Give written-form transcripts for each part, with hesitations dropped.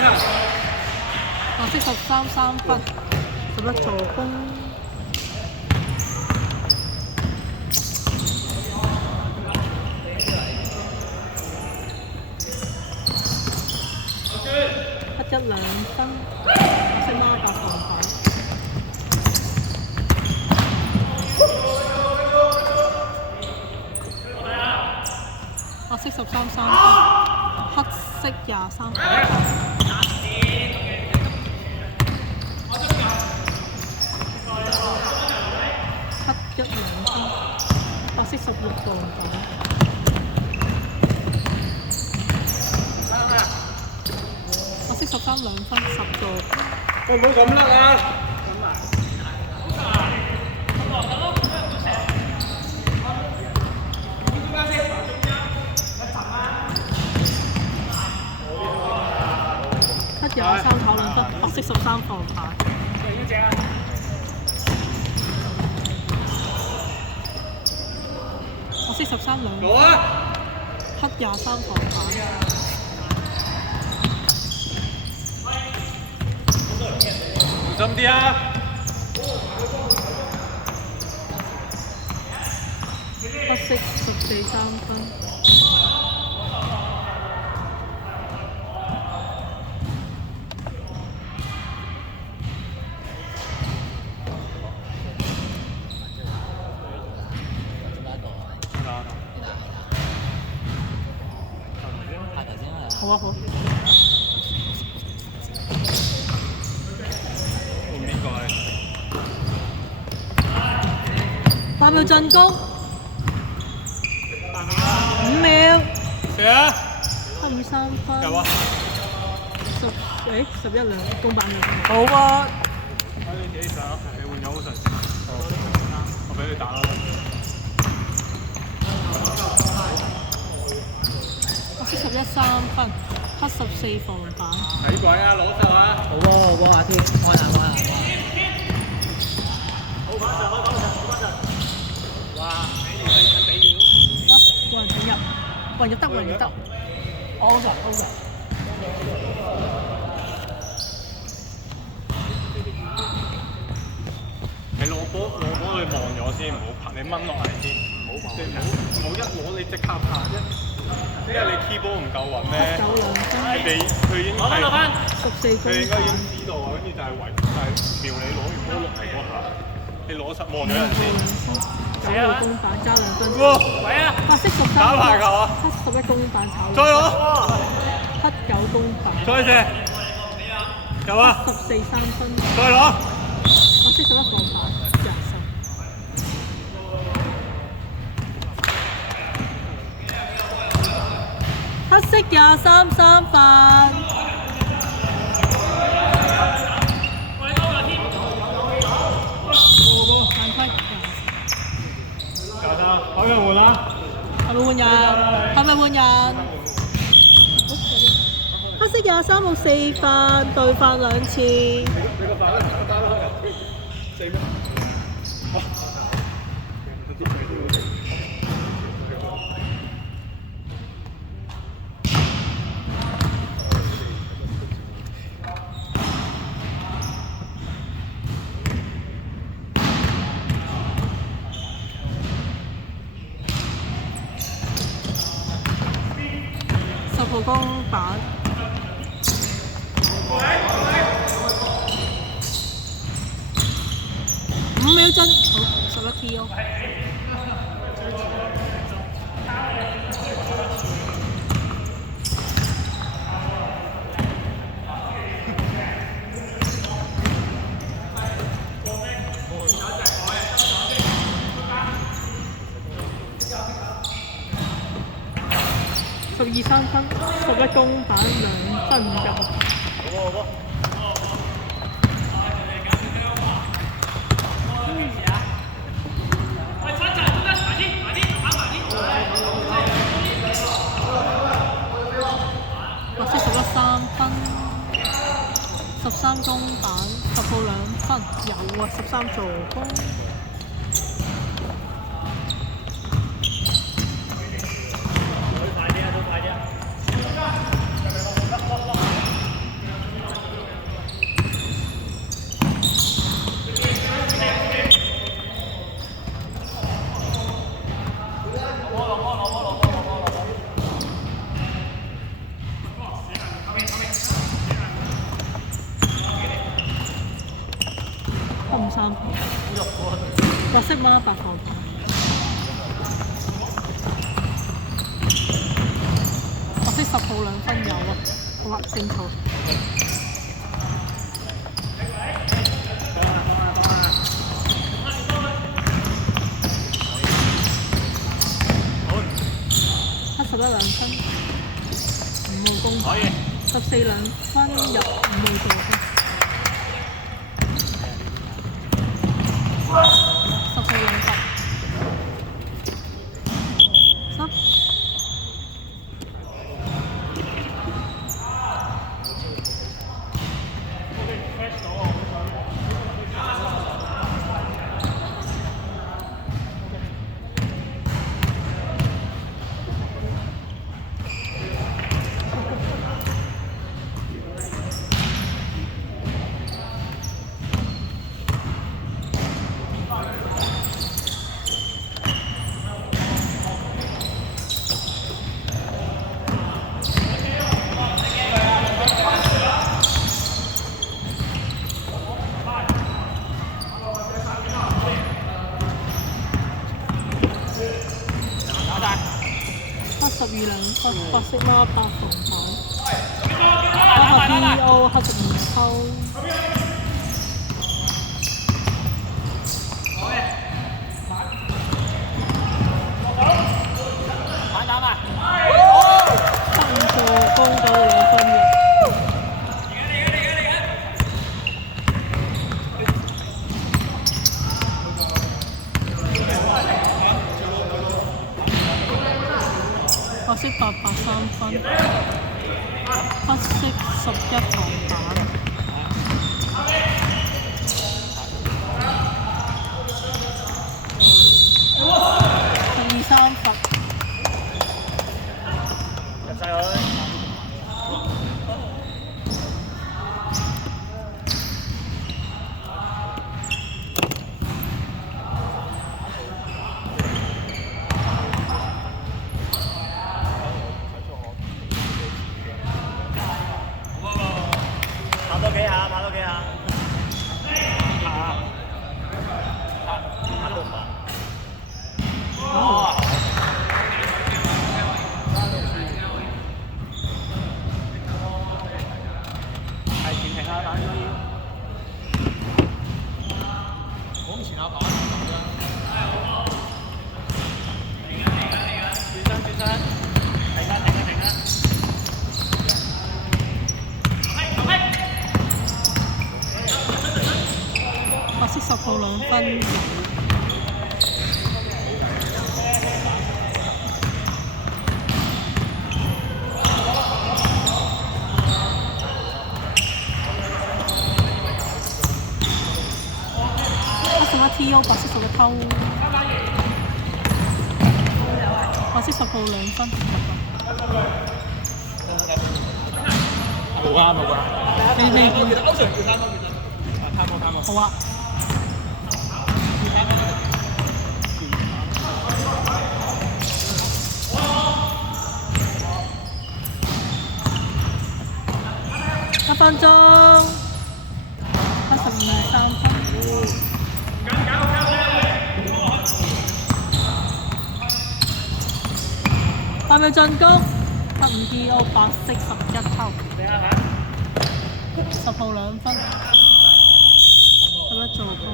白色13 3分，11助攻。黑1 2分，色孖8防反。白色13 3分，黑色23分。黑1 2分，白色16防反。白色13 2分10助攻。喂，唔好咁甩啊！黑23跑2分，白色13防反。白色13 2分，黑23防反。小心啲啊！黑色14 3分。好啊好。8秒進攻，5秒。射啊！黑5 3分。有啊。11 2公板嘅。好啊！睇你自己上，你換咗好神。我俾你打啦。白色11 3分，黑14防反。睇鬼啊！攞手啊！好波好波啊！添，開下開下開下。好翻上，好翻上，好翻上。哇！俾完，冇人進入，冇人入得，冇人入得。O 上 O 上。你攞波你望咗先，唔好拍，你掹落嚟先，唔好拍。唔好一攞你即刻拍因為你 key 波唔夠穩咧，佢已經係14公佢應該已經知道啊，跟住就係瞄你攞完波落嚟嗰下，你攞實望咗人先。9號公板加2分。喂啊！白色13打排球啊！黑11公板炒。再攞。黑9公板。再射。有啊。14 3分。再攞。白色11防反，20。黑色23 3分。犯規。考人換啦！係咪換人？係咪換人？黑色23號4分，對犯2次。你個飯咧，打啦，4秒。10號公板。5秒進，好11 T 哦。12 3分，11公板2分入。好波。白色11 3分，13公板，10號2分，有啊13助攻。5三號，白色孖8號牌，白色10號2分有啊，好啊，正途。黑11 2分，5號公牌，14 2分入5號助攻。10號2分，12 2分，白色孖8防牌，黑盒 PO 黑12抽。黑5助攻到2分嘅。白色8 8 3分，黑色11防板，2 3罰。入晒佢。跑多幾下，跑多幾下。跑到唔哦。係前停下打呢啲。往前下打。轉身，停啦！白色10號2分。11 TO 白色11偷，白色10號2分。冇啱冇啱。好啊。1分鐘，82 3分。8秒進攻，黑5 TO 白色11偷，10號2分，11助攻。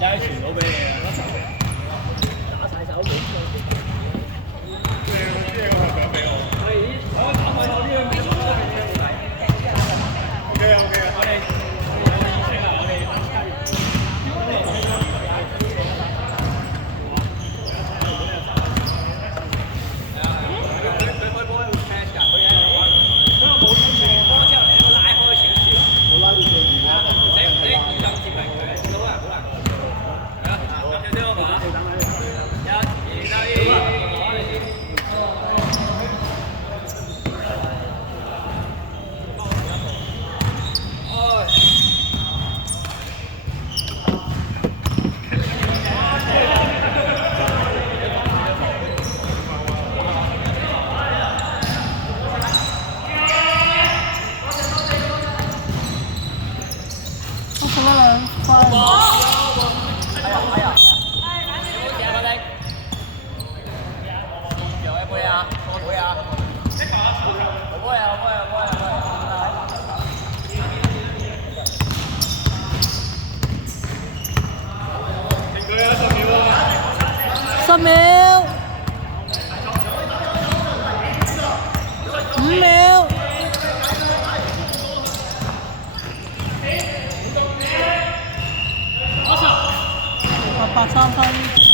有啲傳到俾你啊！打晒手俾10秒，5秒。883分。